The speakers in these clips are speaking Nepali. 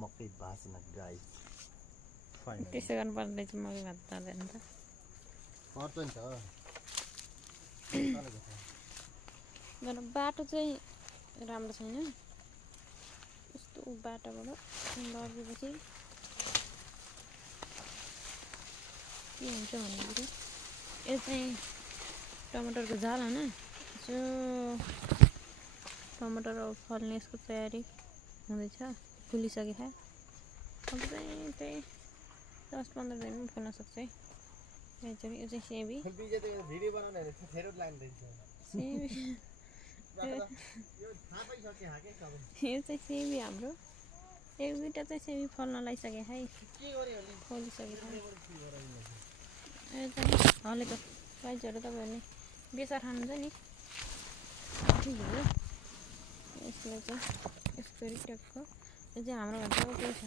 मकै बाँच्न गाई त्यसो गर्नुपर्ने रहेछ मकै भात जाँदैन त पर्छ नि त तर बाटो चाहिँ राम्रो छैन यस्तो बाटोबाट लगेपछि के हुन्छ भन्दाखेरि यो चाहिँ टमाटरको झाल होइन यसो टमाटर फल्ने यसको तयारी हुँदैछ फुलिसकेको अब चाहिँ त्यही 10-15 दिनमा फल्न सक्छ है यो चाहिँ सेबी यो चाहिँ सेबी हाम्रो एक दुईवटा चाहिँ सेबी फल्न लागिसके है फलिसकेको यो चाहिँ हलेको साइजहरू तपाईँहरूले बेसार खानुहुन्छ नि ठिकहरू यसलाई चाहिँ यस्तो ट्याक्क यो चाहिँ हाम्रो भन्छ के छ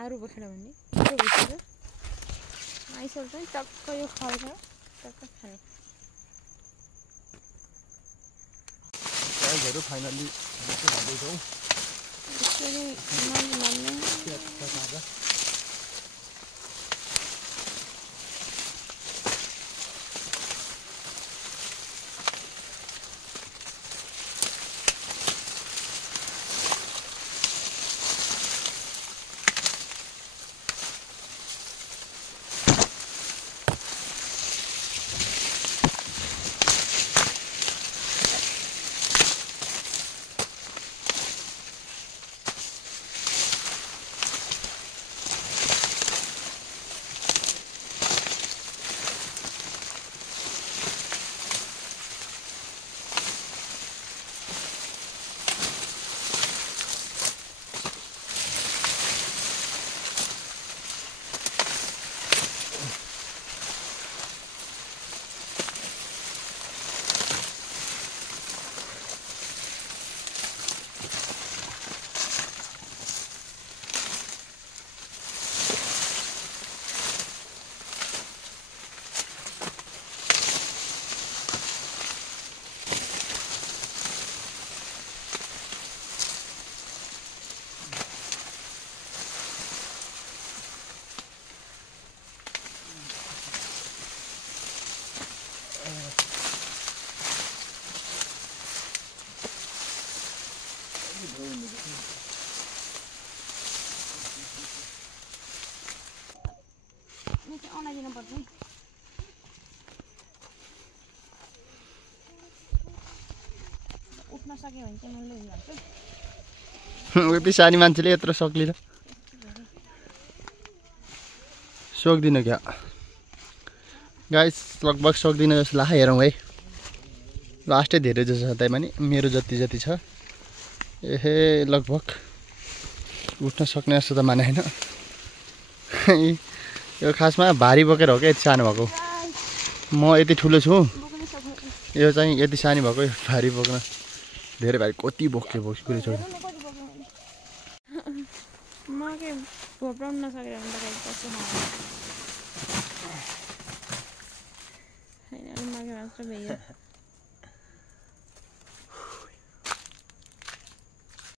आरु बखेडा भन्ने त्यो भइसक्यो आइसक्यो चाहिँ टक्क यो फल्छ टक्क खाने साइजहरू फाइनली भन्दैछौँ यसरी अनाइदिनुपर्छ नि उठ्न सक्यो भने चाहिँ मैले यति सानी मान्छेले यत्रो सक्लिन सक्दिनँ क्या गाइस लगभग सक्दिनँ जस्तो लाग्छ हेरौँ है लास्टै धेरै जस्तो छ तैमा नि मेरो जति छ एहे लगभग उठ्न सक्ने जस्तो त माने होइन यो खासमा भारी बोकेर हो क्या यति सानो भएको म यति ठुलो छु यो चाहिँ यति सानो भएको भारी बोक्न धेरै भारी कति बोक्यो पुरै छोड्यो म के घोप्राउन नसकेर कस्तो होइन मकै मात्र भयो